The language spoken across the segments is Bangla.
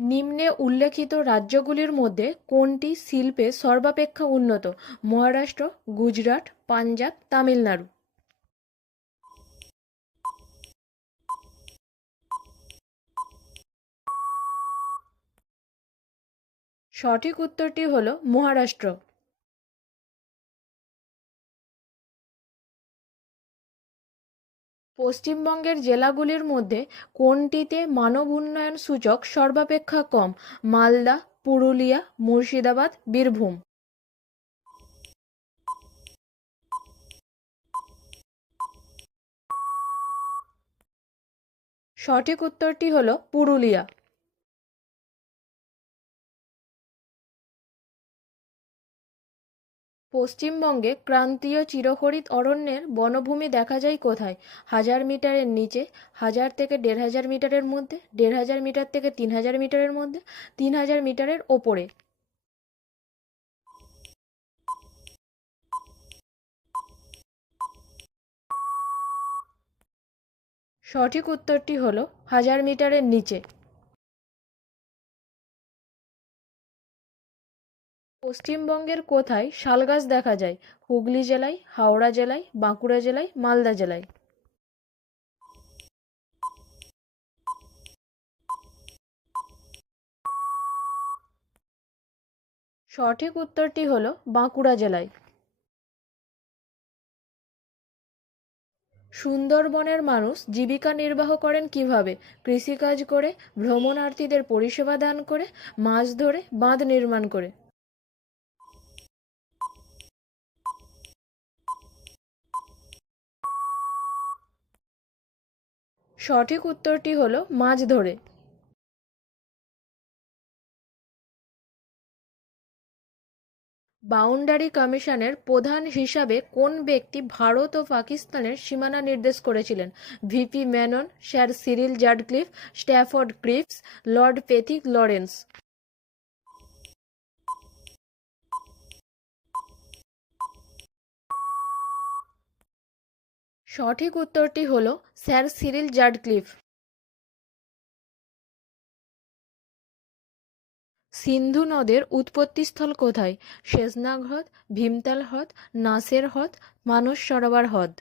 নিম্নে উল্লেখিত রাজ্যগুলির মধ্যে কোনটি শিল্পে সর্বাপেক্ষা উন্নত? মহারাষ্ট্র, গুজরাট, পাঞ্জাব, তামিলনাড়ু। সঠিক উত্তরটি হল মহারাষ্ট্র। পশ্চিমবঙ্গের জেলাগুলির মধ্যে কোনটিতে মানব উন্নয়ন সূচক সর্বাপেক্ষা কম? মালদা, পুরুলিয়া, মুর্শিদাবাদ, বীরভূম। সঠিক উত্তরটি হল পুরুলিয়া। পশ্চিমবঙ্গে ক্রান্তীয় চিরহরিৎ অরণ্যের বনভূমি দেখা যায় কোথায়? হাজার মিটারের নিচে, হাজার থেকে দেড় হাজার মিটারের মধ্যে, দেড় হাজার মিটার থেকে তিন হাজার মিটারের মধ্যে, তিন হাজার মিটারের ওপরে। সঠিক উত্তরটি হল হাজার মিটারের নিচে। পশ্চিমবঙ্গের কোথায় শালগাছ দেখা যায়? হুগলি জেলায়, হাওড়া জেলায়, বাঁকুড়া জেলায়, মালদা জেলায়? সঠিক উত্তরটি হল বাঁকুড়া জেলায়। সুন্দরবনের মানুষ জীবিকা নির্বাহ করেন কীভাবে? কৃষিকাজ করে, ভ্রমণার্থীদের পরিষেবা দান করে, মাছ ধরে, বাঁধ নির্মাণ করে। সঠিক উত্তরটি হল মাছ ধরে। বাউন্ডারি কমিশনের প্রধান হিসাবে কোন ব্যক্তি ভারত ও পাকিস্তানের সীমানা নির্দেশ করেছিলেন? VP Menon sir Cyril Radcliffe, Stafford Cripps lord Pethick Lawrence. সঠিক উত্তরটি হল স্যার সিরিল জ্যাডক্লিফ সিন্ধু নদের উৎপত্তিস্থল কোথায়? শেষনাগ হ্রদ, ভীমতাল হ্রদ, নাসের হ্রদ, মানস সরোবর হ্রদ।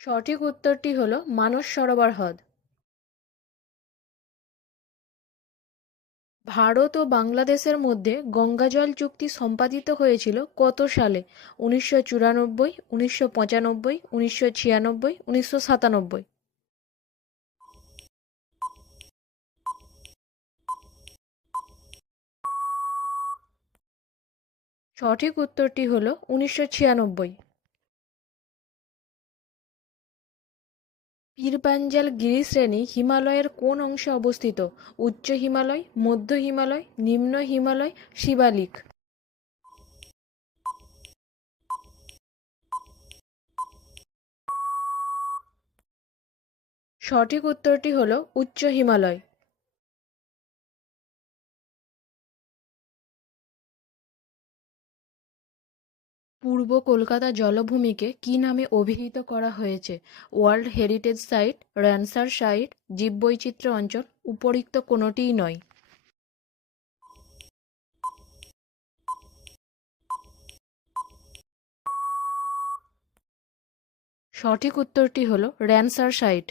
সঠিক উত্তরটি হল মানস সরোবর হ্রদ। ভারত ও বাংলাদেশের মধ্যে গঙ্গাজল চুক্তি সম্পাদিত হয়েছিল কত সালে? উনিশশো চুরানব্বই, উনিশশো পঁচানব্বই, উনিশশো ছিয়ানব্বই, উনিশশো সাতানব্বই। সঠিক উত্তরটি হল উনিশশো ছিয়ানব্বই। পীরপাঞ্জাল গিরিশ্রেণী হিমালয়ের কোন অংশে অবস্থিত? উচ্চ হিমালয়, মধ্য হিমালয়, নিম্ন হিমালয়, শিবালিক। সঠিক উত্তরটি হল উচ্চ হিমালয়। পূর্ব কলকাতা জলভূমিকে কী নামে অভিহিত করা হয়েছে? World heritage site Ramsar site, জীববৈচিত্র্য অঞ্চল উপরিক্ত কোনোটিই নয়। সঠিক উত্তরটি হল র্যানসার সাইট।